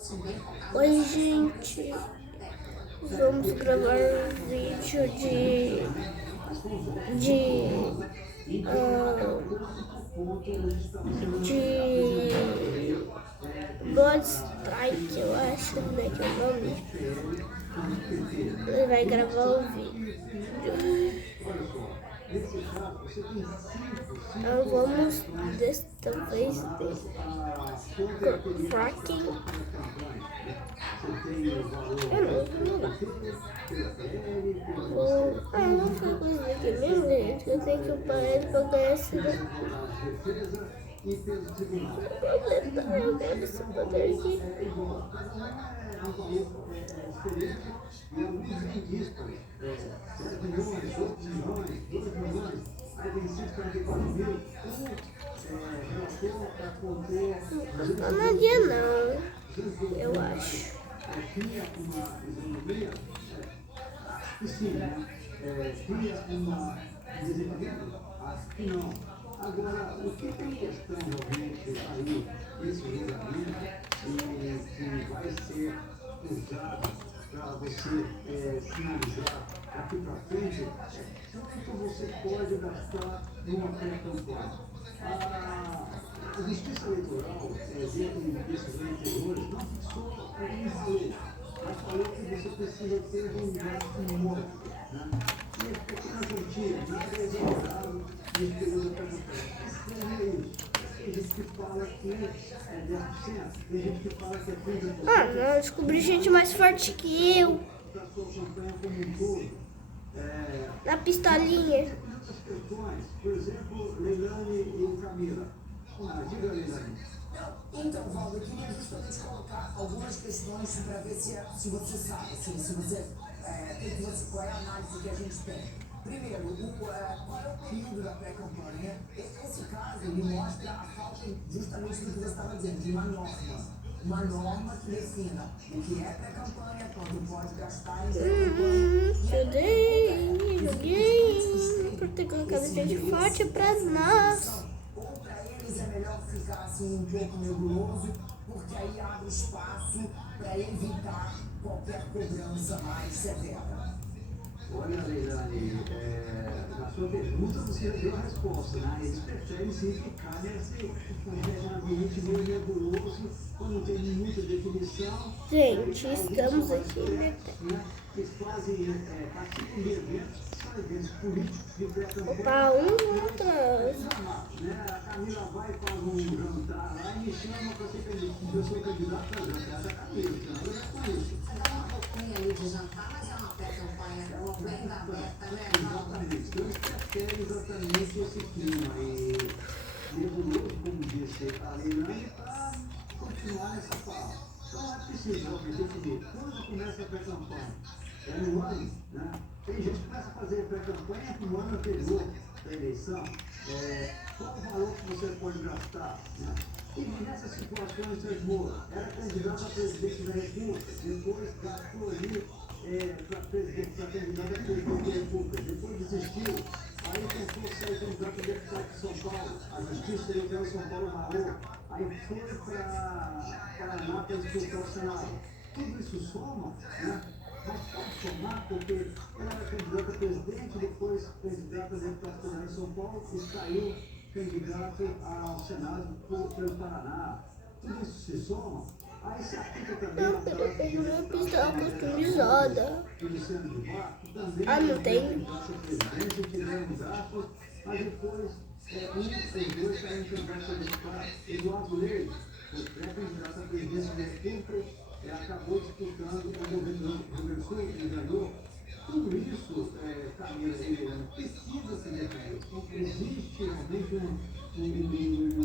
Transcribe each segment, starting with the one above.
Oi, gente, vamos gravar um vídeo ah, de Blood Strike, eu acho, né, que é o nome. Ele vai gravar o vídeo. Então vamos desta vez de Fracking. Eu não vou fazer coisa aqui mesmo, gente. Eu tenho que upar ele pra ganhar esse. Eu quero esse poder aqui. Não nadia não, eu acho. Agora, o que tem questão realmente aí, esse regulamento, que vai ser usado para você finalizar daqui para frente, quanto você pode gastar numa pré-campanha? A Justiça Eleitoral, dentro desses anteriores, não fixou um valor, mas falou que você precisa ter um gasto módico, né? E as pequenas quantias, nada é exagerado nesse período da campanha. Isso é isso. Tem gente que fala que é 10%, tem gente que fala que é 30%. Não, descobri gente mais forte que eu. Para a sua campanha como um todo. Na pistolinha. Outras questões, por exemplo, Leilani e Camila. Diga, Leilani. Então, Valdo, eu queria justamente colocar algumas questões para ver se você sabe, qual é a análise que a gente tem. Primeiro, qual é o período da pré-campanha? Esse caso, ele mostra a falta justamente do que você estava dizendo, de uma norma que defina o que é pré-campanha, quanto pode gastar em pré-campanha. Joguei por ter colocado gente forte pra nós. Ou para eles é melhor ficar assim um pouco nebuloso, porque aí abre espaço para evitar qualquer cobrança mais severa. Olha, Leilani, na sua pergunta você deu a resposta, né? Eles preferem sim ficar nesse ambiente meio nebuloso, quando tem muita definição. Gente, estamos aqui, né? Eles fazem, participam de eventos, são eventos políticos de pré-campanha. Opa, outras. A Camila vai para um jantar lá e me chama para ser candidato. Eu sou candidato a jantar da Camila, então eu já conheço. Mas é uma roupinha ali de jantar, mas é uma pré-campanha, é uma venda aberta, né? Exatamente. Então eles preferem exatamente esse clima aí nebuloso, como disse a Leilani, para continuar nessa fala. Então é preciso realmente definir quando começa a pré-campanha. É no ano, né? Tem gente que começa a fazer pré-campanha no ano anterior da eleição. Qual o valor que você pode gastar, né? E nessas situações, Sérgio Moro era candidato a presidente da República, depois gastou ali para candidato a presidente da República, depois desistiu, aí tentou ser candidato a deputado de São Paulo, a Justiça Eleitoral de São Paulo barrou, aí foi para Paraná para disputar o Senado. Tudo isso soma, né? Mas pode somar porque ela era candidata a presidente, depois candidata a deputado federal em São Paulo e saiu candidato ao Senado pelo Paraná. Tudo isso se soma. Aí se aplica também Eu peguei uma pistola customizada. Ah, não tem? Tiveram gastos, mas depois os dois saíram candidatos a deputado. Eduardo Leite, o pré-candidato a presidência da República, acabou disputando o governo do Rio Grande do Sul e ganhou. Tudo isso, Camila, precisa ser definido. Existe realmente um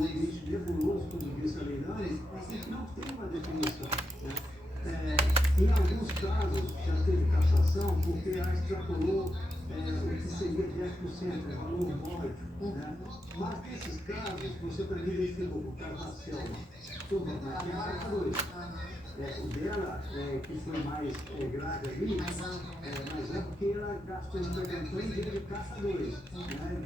ambiente nebuloso, como disse a Leilani, que não tem uma definição. Né? Em alguns casos já teve cassação porque ela extrapolou o que seria 10%, valor módico. Né? Mas nesses casos, você também identificou o caso da Selma. Turma, tem mais dois. O dela, que foi mais grave ali, mas é porque ela gastou em pré-campanha dinheiro de caçadores,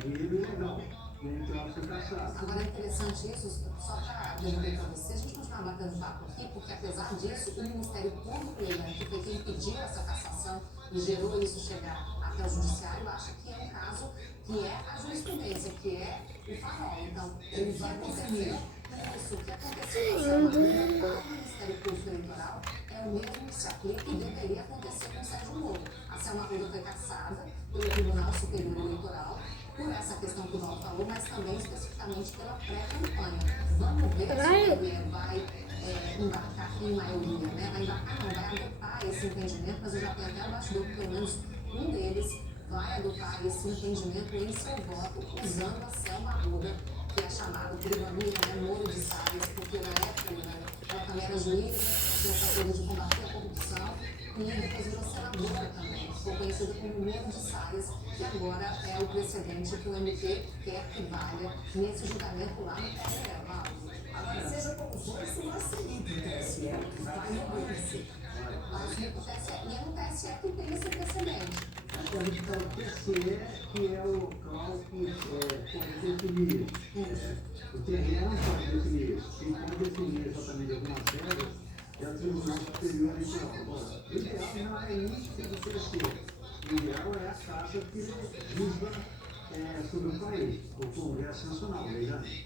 dinheiro ilegal. então foi cassado. Agora é interessante isso, só para devolver para você, a gente continuar batendo papo aqui, porque apesar disso, o Ministério Público, né, que foi quem pediu essa cassação e gerou isso chegar até o Judiciário, acha que é um caso que é a jurisprudência, que é o farol. Então, ele vai acontecer isso que aconteceu com o Ministério Público Eleitoral é o mesmo que se aplica e deveria acontecer com o Sérgio Moro. A Selma Arruda foi cassada pelo Tribunal Superior Eleitoral por essa questão que o Val falou, mas também especificamente pela pré-campanha. Vamos ver se o PL vai embarcar em maioria, né? Vai embarcar, não, vai adotar esse entendimento, mas eu já tenho até bastidor que pelo menos um deles vai adotar esse entendimento em seu voto, usando a Selma Arruda, que é chamado por ironia, né, Moro de Salles, porque na época ela também era juíza, tinha essa coisa de combater a corrupção, e depois virou senadora também, ficou conhecida como Moro de Salles, que agora é o precedente que o MP quer que valha nesse julgamento lá no TRE. Agora, seja como for, isso vai seguir para o TSE, que vai reconhecer. Mas no TSE, e é no TSE que tem esse precedente. Então, o TSE que é o local que pode definir isso. O TRE não pode definir isso. Quem pode definir exatamente algumas regras é o Tribunal Superior Eleitoral. Agora, o ideal não é nem ser do TSE. O ideal é a Casa que juzga sobre o país, o Congresso Nacional, né?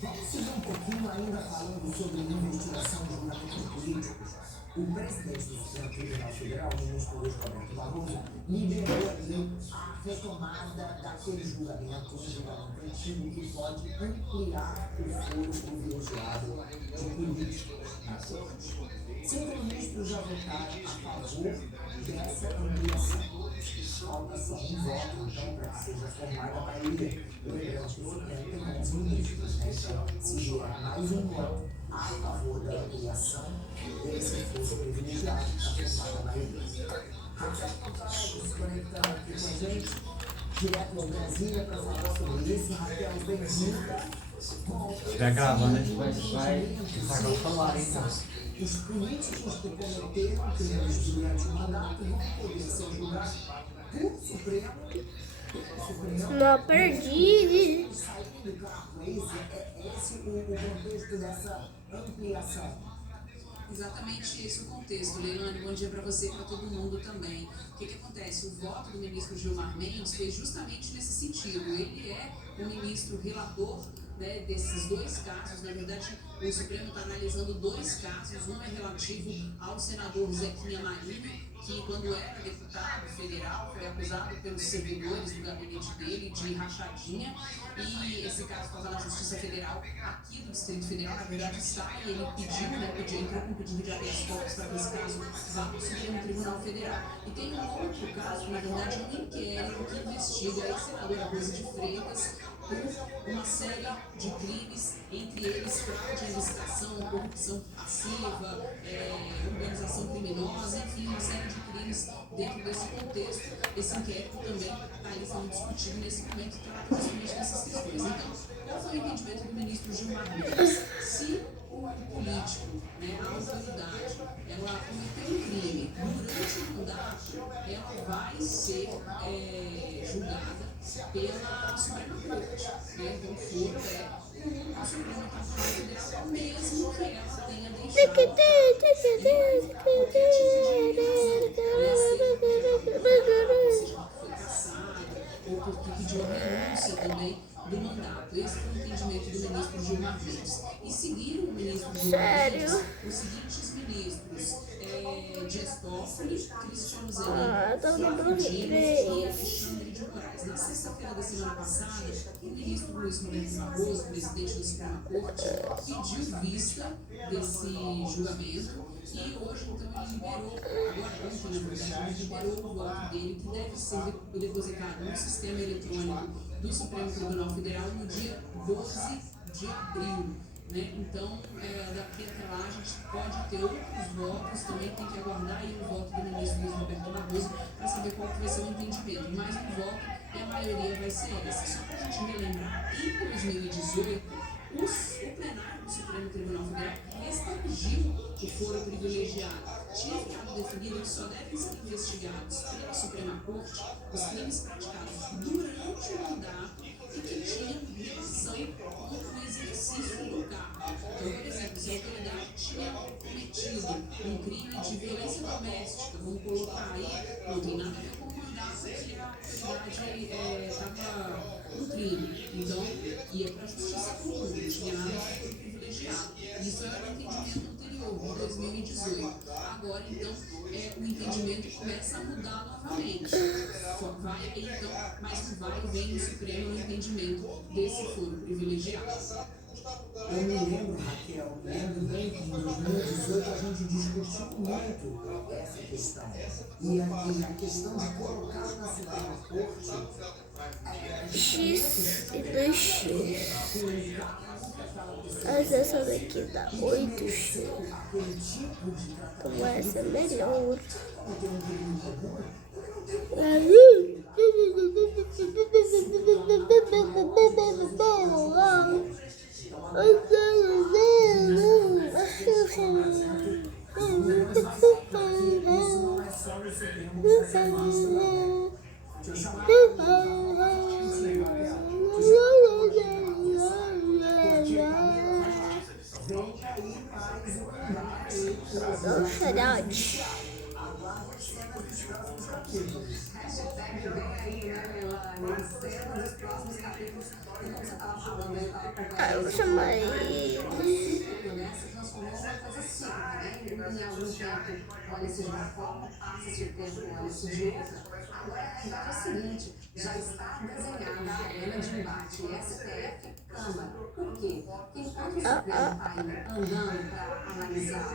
Vamos seguir um pouquinho ainda falando sobre investigação de julgamentos políticos. O presidente do Supremo Tribunal Federal, o ministro Luiz Roberto Barroso, liberou ali a retomada daquele julgamento, um julgamento antigo que pode ampliar o foro privilegiado de políticos na corte. 5 ministros já votaram a favor dessa ampliação. Falta só um voto, então, para que seja formada a maioria. Lembrando que o Supremo tem 11 ministros, né? Então, se vier mais um voto a favor da ampliação, esse fosse privilegiado para formar a maioria. Rafael Contreras se conectando aqui com a gente, direto ao Brasília, para falar sobre isso. Rafael, bem-vinda. Bom, estiver gravando, a gente vai pagar o salário, então. Os políticos que cometeram crimes durante o mandato vão poder ser julgados por Supremo. Não perdi. Saindo do carro, é esse o contexto dessa ampliação. Exatamente esse o contexto. Leilane, bom dia para você e para todo mundo também. O que acontece? O voto do ministro Gilmar Mendes foi justamente nesse sentido. Ele é o ministro relator, né, desses dois casos. Na verdade, o Supremo está analisando dois casos. Um é relativo ao senador Zequinha Marinho, que quando era deputado federal foi acusado pelos servidores do gabinete dele de rachadinha, e esse caso estava na Justiça Federal aqui do Distrito Federal. Na verdade está, e ele entrou com pedido de habeas corpus para que esse caso vá para o Supremo Tribunal Federal. E tem um outro caso, que na verdade é um inquérito que investiga a ex-senadora Rosa de Freitas por uma série de crimes, entre eles fraude à licitação, corrupção passiva, organização criminosa, enfim, uma série de crimes dentro desse contexto. Esse inquérito também está ali sendo discutido nesse momento e trata justamente dessas questões. Então, qual foi o entendimento do ministro Gilmar Mendes? Se o político, né, a autoridade, ela cometeu um crime durante o mandato, ela vai ser julgada pela Suprema Corte, né? Então, foro o Supremo Tribunal Federal, mesmo que ela tenha deixado foi cassada, ou porque pediu a renúncia também do mandato. Esse foi o entendimento do ministro Gilmar Mendes. E seguiram o ministro Gilmar Mendes os seguintes ministros: Dias Toffoli, Cristiano Zanin, Flávio Dino e Alexandre de Moraes. Na sexta-feira da semana passada, o ministro Luiz Roberto Barroso, presidente da Suprema Corte, pediu vista desse julgamento, e hoje, então, ele liberou, agora ontem, na verdade, ele liberou o voto dele, que deve ser depositado no sistema eletrônico do Supremo Tribunal Federal no dia 12 de abril. Né? Então, daqui até lá a gente pode ter outros votos, também tem que aguardar aí o voto do ministro Luiz Roberto Barroso para saber qual que vai ser o entendimento. Mas um voto e a maioria vai ser essa. Só para a gente relembrar, em 2018, o plenário do Supremo Tribunal Federal restringiu o foro privilegiado tinha ficado definido que só devem ser investigados pela Suprema Corte os crimes praticados durante o mandato e que tinham relação com o exercício do cargo. Então, por exemplo, se a autoridade tinha cometido um crime de violência doméstica, vamos colocar aí, não tem nada a ver com o mandato que a autoridade estava cumprindo. Então, ia para a justiça comum, não tinha nada a ver com o privilegiado. Isso era um entendimento anterior, de 2018. Agora, então, o entendimento começa a mudar novamente. Vai aí, então, mais um vai e vem no Supremo no entendimento desse foro privilegiado. Eu me lembro, Raquel, lembro bem que em 2018 a gente discutiu muito essa questão. E a questão de colocar na Suprema Corte X e 2x. Mas essa daqui dá 8x. Então essa é melhor. Novidade. Hashtag vem aí, né, Melanie? Cena dos próximos capítulos. E como você estava falando, eu estava acompanhando. Eu vou chamar ele. Né? Se transformou numa coisa cíclica, né? Em algum tempo, olha-se de uma forma, passa-se o tempo, olha-se de outra. Agora, a realidade é a seguinte: já está desenhada a arena de embate STF Câmara. Por quê? Porque enquanto o Supremo está aí andando para analisar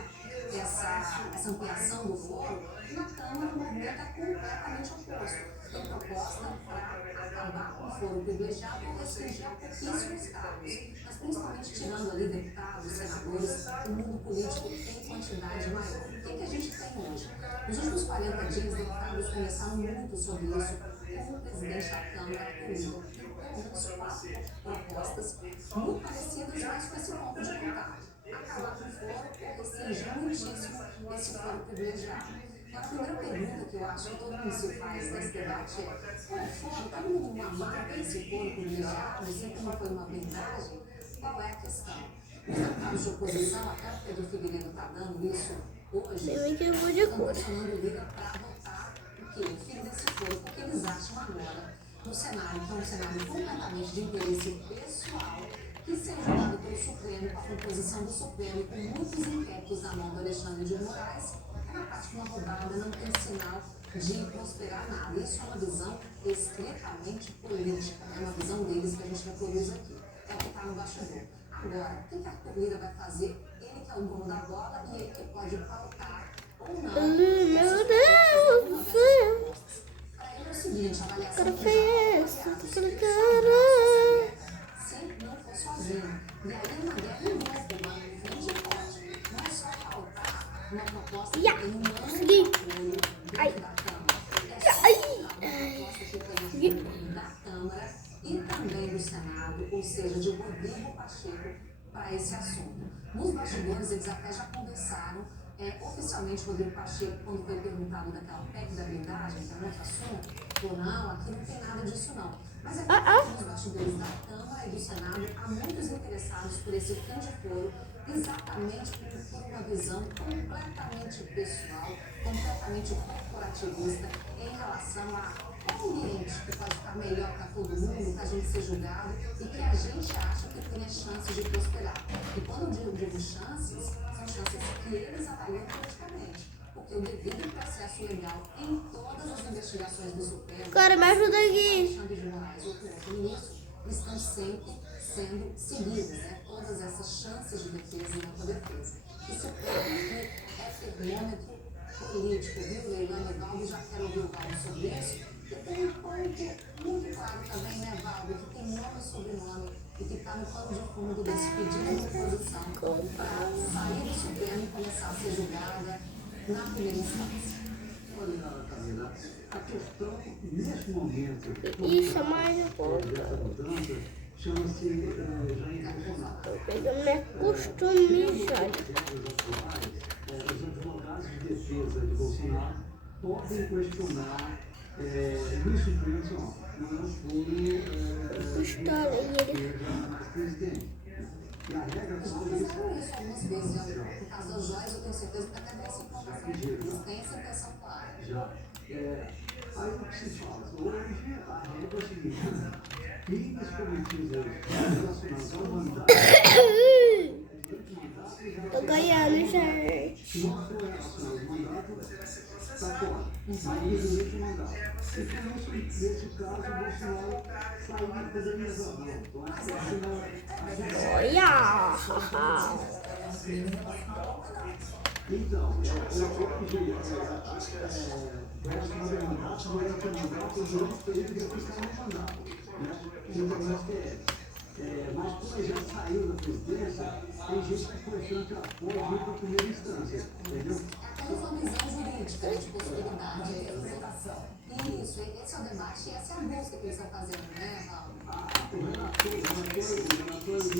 essa ampliação do foro, na Câmara o movimento é completamente oposto. Tem proposta para acabar com o foro privilegiado ou restringir pouquíssimos cargos, mas principalmente tirando ali deputados, senadores, o mundo político em quantidade maior. O que a gente tem hoje? Nos últimos 40 dias, deputados conversaram muito sobre isso com o presidente da Câmara, Lula. Pelo menos 4 propostas muito parecidas, mas com esse ponto de contato. Acabar com o foro ou restringir muitíssimo esse foro privilegiado. A primeira pergunta que eu acho que todo mundo se faz nesse debate é: todo mundo amava esse foro privilegiado, sempre não foi uma blindagem? Qual é a questão? Os deputados de oposição, até o Pedro Figueiredo está dando isso hoje, estão chamando o Lira para votar o quê? O fim desse foro, porque eles acham agora, no cenário, que é um cenário completamente de interesse pessoal, que seja julgado pelo Supremo, com a composição do Supremo e com muitos inquéritos na mão do Alexandre de Moraes, na parte de uma rodada não tem sinal de prosperar nada. Isso é uma visão estritamente política, é uma visão deles que a gente reproduz aqui. É o que está no bastidor. Agora, o que a Arthur Lira vai fazer? Ele que é o dono da bola e ele que pode pautar ou não. Meu Deus! Para ele é o seguinte: a avaliação Cara, que foi já essa? se não for sozinho. E aí, uma guerra em grupo, uma frente forte, não é só pautar uma proposta que tem um amplo apoio dentro da Câmara. É só uma proposta que tem apoio da Câmara e também do Senado, ou seja, de Rodrigo Pacheco, para esse assunto. Nos bastidores, eles até já conversaram oficialmente. Rodrigo Pacheco, quando foi perguntado daquela PEC da blindagem, que é um outro assunto, falou: não, aqui não tem nada disso não. Mas é que nos bastidores da Câmara e do Senado há muitos interessados por esse fim de foro, exatamente por uma visão completamente pessoal, completamente corporativista em relação ao ambiente que pode ficar melhor para todo mundo, para a gente ser julgado e que a gente acha que tem chances de prosperar. E quando eu digo chances, são chances que eles avaliam politicamente, porque o devido processo legal em todas as investigações do Supremo, Cara, me ajuda aqui. Alexandre de Moraes, outro ministro, estão sempre sendo seguidas, né? Todas essas chances de defesa e autodefesa. Isso é termômetro político, viu, Leilani e Valdo? Já quero ouvir o Valdo sobre isso. E tem um ponto muito claro também, né, Valdo, que tem nome e sobrenome e que está no pano de fundo desse pedido de oposição para sair do Supremo e começar a ser julgada na primeira instância. Olha, Camila, a questão, nesse momento, Isso é mais um pouco. dessa mudança, chama-se Jair Bolsonaro. Tô pegando minha costume já. Os atuais podem questionar no Supremo Tribunal. Não foram História, e ele mais presidente. E a regra Já toda isso fizeram isso algumas vezes. No caso das joias, eu tenho certeza que até dessa informação. Eles têm essa intenção clara. já. Aí o que se fala? Hoje a regra é o seguinte: crimes cometidos relacionados ao mandato. tô ganhando, gente. Se não for relacionado ao mandato, está fora. Aí durante o mandato. E por isso, nesse caso, o Bolsonaro saiu da pandemia. Olha! Então, eu pedi relacionado ao mandato, durante o mandato, durante o período que ficar no mandato. Então, no STF. Mas como ele já saiu da presidência, tem gente que questiona que ela pode ir para a primeira instância, entendeu? Aquela foi uma visão jurídica de possibilidade de representação. Isso, esse é o debate e essa é a busca que eles estão fazendo, né, Paulo? O relatório do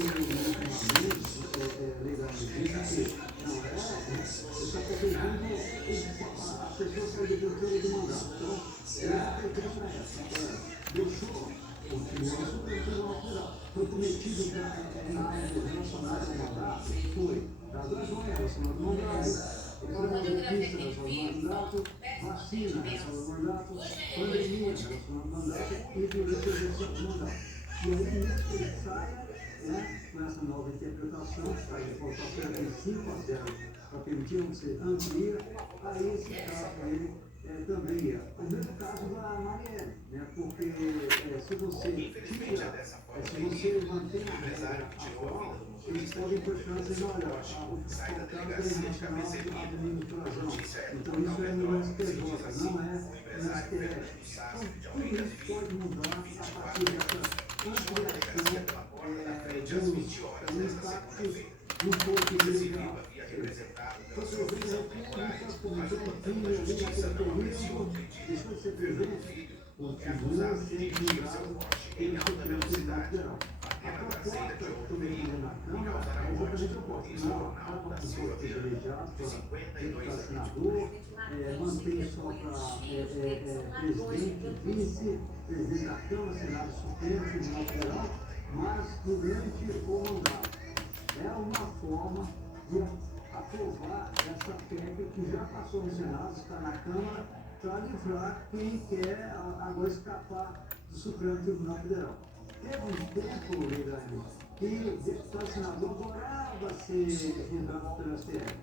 legalmente diz que não é, só que a pessoa sai do controle do mandato. Então, a pergunta é essa: deixou continuar o Supremo Tribunal Federal. Foi cometido relacionado ao mandato? Foi. Caso das joias relacionado ao mandato. Justiça relacionado ao mandato. Vacina relacionado ao mandato. Pandemia relacionada ao mandato. E durante a exercício do mandato. E aí, mesmo que ele saia, com essa nova interpretação, aí falta de 5-0 para permitir que você amplia, aí esse caso aí também é. O mesmo caso da Marielle, né? Porque se você tira, se você mantém a regra atual, eles podem questionar dizendo, olha, o caso é nacional de administração. Então isso é no STJ, não é no STF. Então tudo isso pode mudar a partir dessa ampliação dos impactos no corpo legal. Você vê que deixou de ser presidente, continua sendo julgado pelo Supremo Tribunal Federal. A proposta que eu estou na Câmara é exatamente a proposta. Não acaba com o posto privilegiado para deputado senador, mantém só para presidente, vice-presidente da Câmara, Senado Supremo Tribunal Federal, mas durante o mandato. É uma forma de aprovar essa PEC que já passou no Senado, está na Câmara, para livrar quem quer agora escapar do Supremo Tribunal Federal. Teve um tempo, Leilani, que deputado senador adorava ser julgado pelo STF.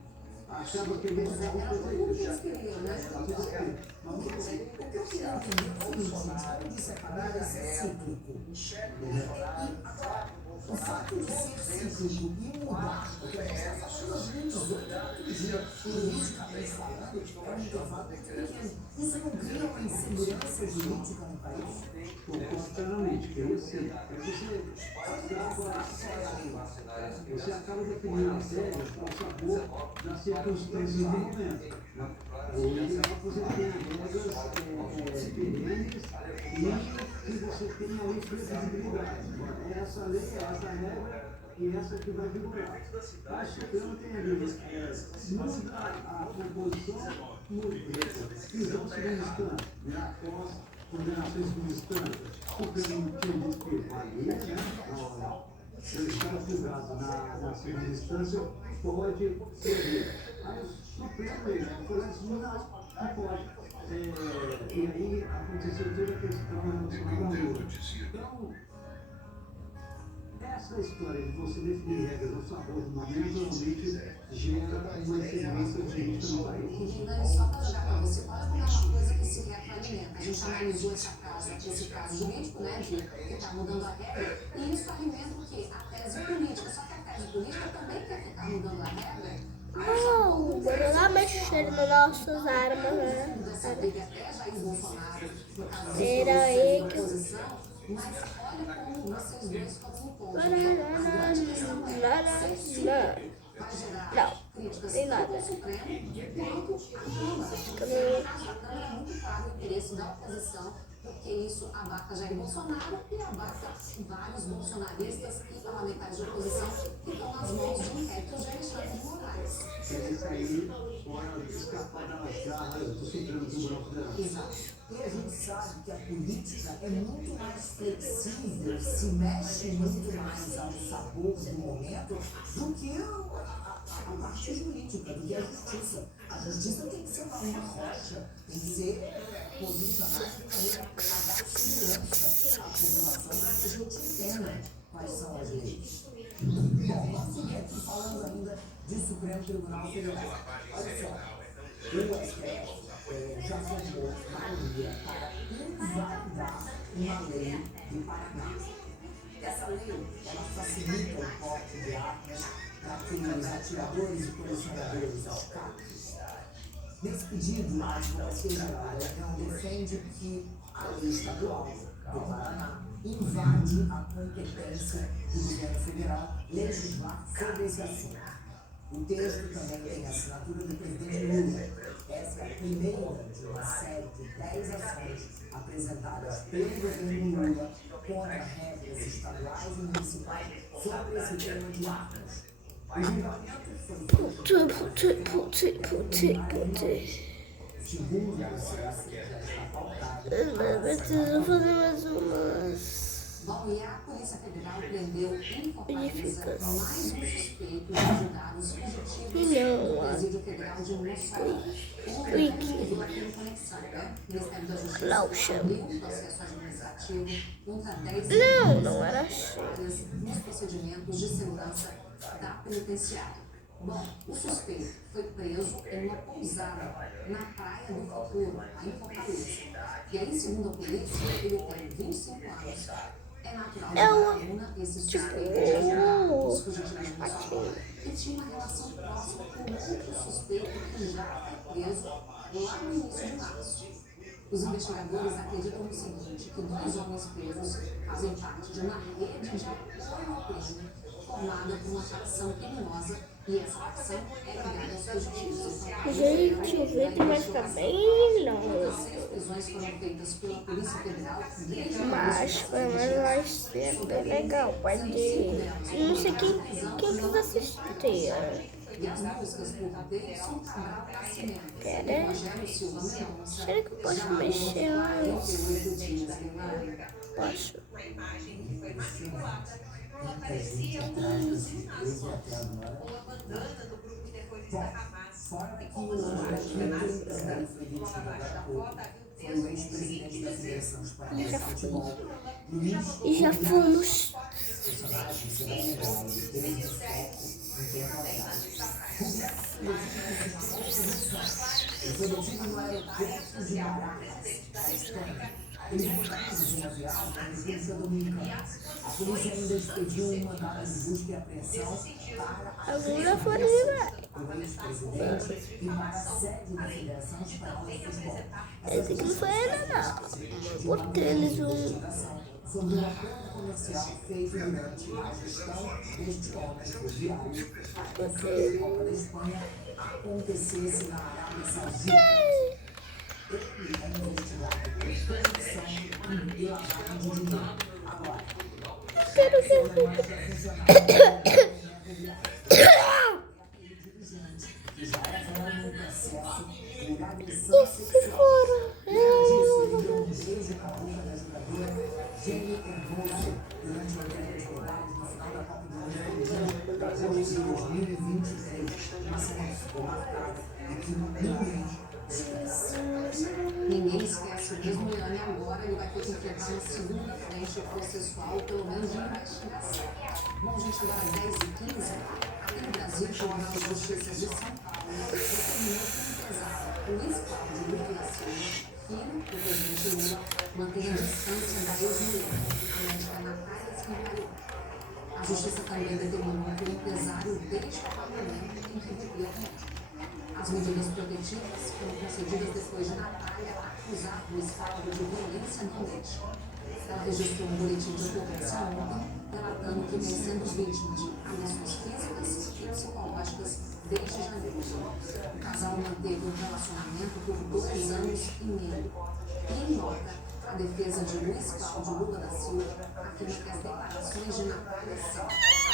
Achava que ele não ia fazer isso. O que eu queria entender é o seguinte: de separar esse cíclico. O fato de ser cíclico e mudar, porque a gente está falando das linhas juridicamente falando, é um intervalo muito pequeno. Isso não cria uma insegurança jurídica no país? Concordo plenamente, que assim, você acaba definindo as regras ao sabor das circunstâncias do momento. O ideal é que você tenha regras perenes e que você tenha ali flexibilidade. Essa lei, essa regra e essa que vai vigorar. A Supremo tem ali, muda a composição, prisão segunda instância, após condenações segunda instância. O Supremo tinha dito que valia, eles estão julgados na segunda instância, pode perder. Aí o Supremo falou assim, não pode. E aí aconteceu toda a questão relacionada ao ouro. Então, essa história de você definir regras ao sabor do momento normalmente gera uma insegurança jurídica no país. Reginane, só para jogar para você, pode mudar uma coisa que se retroalimenta. A gente analisou esse caso jurídico, né, de que está mudando a regra, e isso alimenta o quê? A tese política. Só que a tese política também quer ficar mudando a regra. Bora lá mexer nas nossas armas, né? Dessa briga até Jair Bolsonaro, no caso Pera aí que oposição, mas olha como vocês dois foram um ponto. A grande questão é, se esse vai gerar críticas tem nada. tanto ao Supremo quanto à Câmara. No caso da Câmara é muito claro o interesse da oposição, porque isso abarca Jair Bolsonaro e abarca vários bolsonaristas e parlamentares de oposição que estão nas mãos de inquéritos de Alexandre de Moraes. Isso aí fora, escapar das garras do Supremo Tribunal Federal. Exato. E a gente sabe que a política é muito mais flexível, se mexe muito mais ao sabor do momento do que a parte jurídica, do que a justiça. A justiça tem que ser uma rocha, tem que ser posicionada de maneira a dar segurança à população para que a gente entenda quais são as leis. Bom, vamos seguir aqui falando ainda de Supremo Tribunal Federal. Olha só, o STF já formou maioria para invalidar uma lei do Paraná. Essa lei, ela facilita o porte de armas para aqueles atiradores e colecionadores aos CACs. Nesse pedido, a Advocacia Geral da União defende que a lei estadual do Paraná invade a competência do governo federal legislar sobre esse assunto. O texto também tem a assinatura do presidente Lula. Essa é a primeira de uma série de 10 ações apresentadas pelo governo Lula contra regras estaduais e municipais sobre esse tema de armas. O julgamento foi feito segundo o processo que já está pautado. Preciso fazer mais umas. Bom, e a Polícia Federal prendeu em Fortaleza mais um suspeito de julgar os fugitivos do Presídio Federal de Mossoró. O governo aqui em conexão, né? O Ministério da Justiça abriu um processo administrativo contra 10 Não era nos procedimentos de segurança da penitenciária. Bom, o suspeito foi preso em uma pousada na Praia do Futuro, lá em Fortaleza. E aí, segundo a polícia, ele tem 25 anos. É natural de Paraúna, esse suspeito de ajudar os fugitivos de Mossoró e tinha uma relação próxima com outro suspeito que já foi preso lá no início de março. Os investigadores acreditam no seguinte, que 2 homens presos fazem parte de uma rede de apoio ao crime formada por uma facção criminosa e essa facção é ligada aos fugitivos. Gente, o vídeo vai ficar bem longo. 6 prisões foram feitas pela Polícia Federal desde Mas vai ser bem legal. Pode. Não sei quem quiser assistir. e as músicas por Davidson Cabral Nascimento, Pera. Rogério Silva Mendonça, Será que eu posso mexer antes? 48 dias, Leonardo. Posso. Uma imagem que foi manipulada não aparecia um funcionário ou a bandana do grupo terrorista Hamas. Fora que o também foi demitido agora há pouco. Foi o ex-presidente da Federação Espanhola de Futebol, Luís E já fomos. personagem cerebral de 13 foco em tempo atrás. Ele foi detido no aeroporto de Caracas, na Espanha. Ele voltava de uma viagem para a República Dominicana. A polícia ainda expediu um mandado de busca e apreensão para a Agora foi liberar. do ex-presidente e para a sede da Federação Espanhola de Futebol. Esse aqui não foi ainda não. Porque eles vão. Sobre um acordo comercial feito durante a gestão deste homem ferroviário para que a Copa da Espanha acontecesse na Arábia Saudita. Ele é investigado por corrupção e lavagem de dinheiro. Agora, Quero que não é funcionário dirigente que já é réu no processo por agressão se sexual. foram. Disso, ele deu um beijo na boca da jogadora Jennifer Hermoso durante o evento de medalhas no final da Copa do Mundo Feminino de agosto de 2023. Uma cena que ficou marcada e que ninguém esquece. Ninguém esquece mesmo, Leone, agora ele vai ter que enfrentar uma segunda frente processual, pelo menos de investigação. Bom, gente, agora 10h15, aqui no Brasil, o Tribunal de Justiça de São Paulo determinou que o empresário Luiz Cláudio Lula da Silva, filho do presidente Lula, mantenha a distância da ex-mulher, a médica Natália Escampari. A Justiça também determinou que o empresário deixe o apartamento em que vivia a médica. As medidas protetivas foram concedidas depois de Natália acusar Luiz Cláudio de violência doméstica. Ela registrou um boletim de ocorrência ontem, relatando que vem sendo vítima de agressões físicas e psicológicas desde janeiro. O casal manteve um relacionamento por 2 anos e meio. E em nota, a defesa de Luiz Cláudio Lula da Silva afirma que as declarações de Natália são,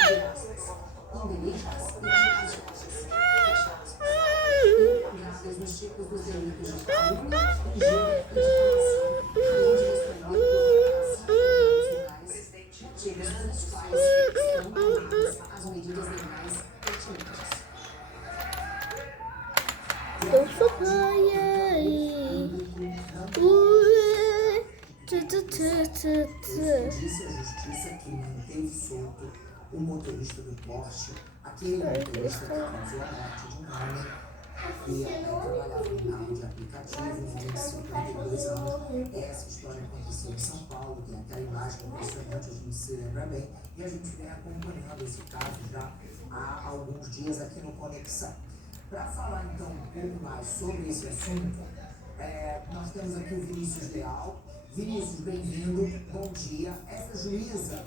abre aspas, indelicas e coragiosas. Fecha aspas. os delitos de calúnia, injúria e difamação, além de espanhol e motivos pelos quais serão tomadas as medidas legais pertinentes. Don't supply. Disse a justiça que manteve solto o motorista do Porsche, aquele motorista que causou a morte de um homem que trabalhava em carro de aplicativo, um homem de 52 anos. Essa história aconteceu em São Paulo, tem aquela imagem impressionante, a gente se lembra bem, e a gente vem acompanhando esse caso já há alguns dias aqui no Conexão. Para falar então um pouco mais sobre esse assunto, nós temos aqui o Vinícius Leal. Vinícius, bem-vindo, bom dia. Essa juíza,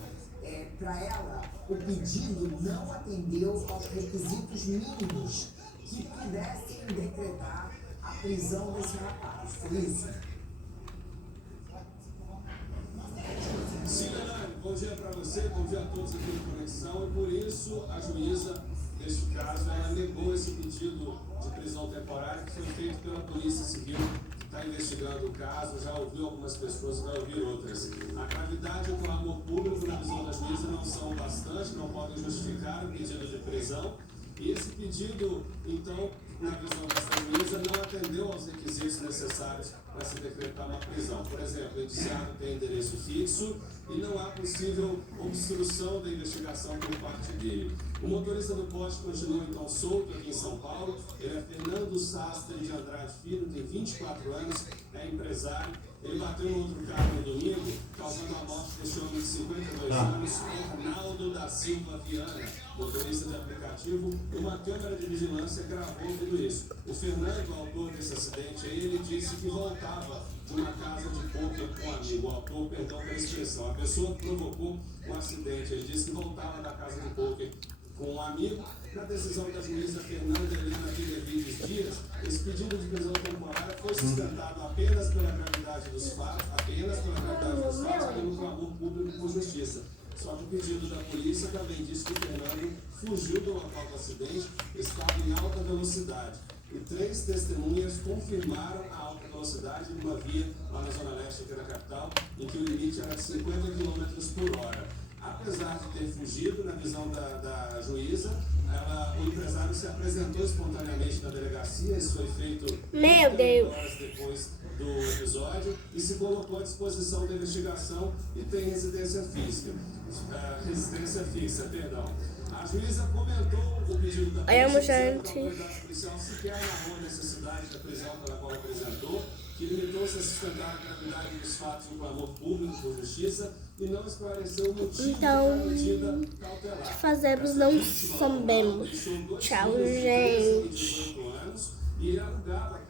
para ela, o pedido não atendeu aos requisitos mínimos que pudessem decretar a prisão desse rapaz, foi isso? Sim, Leonardo, bom dia para você, bom dia a todos aqui no Conexão, e por isso a juíza, neste caso, ela negou esse pedido de prisão temporária que foi feito pela Polícia Civil, que está investigando o caso, já ouviu algumas pessoas, vai ouvir outras. A gravidade e o clamor público na visão da juíza não são bastante, não podem justificar o pedido de prisão, e esse pedido, então, na visão dessa juíza, não atendeu aos requisitos necessários para se decretar uma prisão. Por exemplo, o indiciado tem endereço fixo e não há possível obstrução da investigação por parte dele. O motorista do Porsche continua então solto aqui em São Paulo. Ele é Fernando Sastre de Andrade Filho, tem 24 anos, é empresário. Ele bateu no outro carro no domingo, causando a morte deste homem de 52 anos, Ronaldo da Silva Viana, motorista de aplicativo. Uma câmera de vigilância gravou tudo isso. O Fernando, autor desse acidente, ele disse que voltava de uma casa de pôquer com um amigo. O autor, perdão pela expressão, a pessoa que provocou o acidente, ele disse que voltava da casa de pôquer com um amigo. Na decisão da juíza Fernanda Helena Benevides Dias, esse pedido de prisão temporária foi sustentado apenas pela gravidade dos fatos, e pelo clamor público por justiça. Só que o pedido da polícia também diz que Fernando fugiu do local do acidente, estava em alta velocidade. E 3 testemunhas confirmaram a alta velocidade numa via lá na Zona Leste aqui da capital, em que o limite era de 50 km por hora. Apesar de ter fugido, na visão da juíza, o empresário se apresentou espontaneamente na delegacia, isso foi feito 30 horas depois do episódio, e se colocou à disposição da investigação e tem residência fixa. A juíza comentou o pedido da polícia, dizendo que a autoridade policial sequer narrou a necessidade da prisão pela qual apresentou, que limitou-se a sustentar a gravidade dos fatos e o clamor público por justiça e não esclareceu o motivo da medida cautelar. O que fazemos não sabemos. Tchau, gente. E ele alugava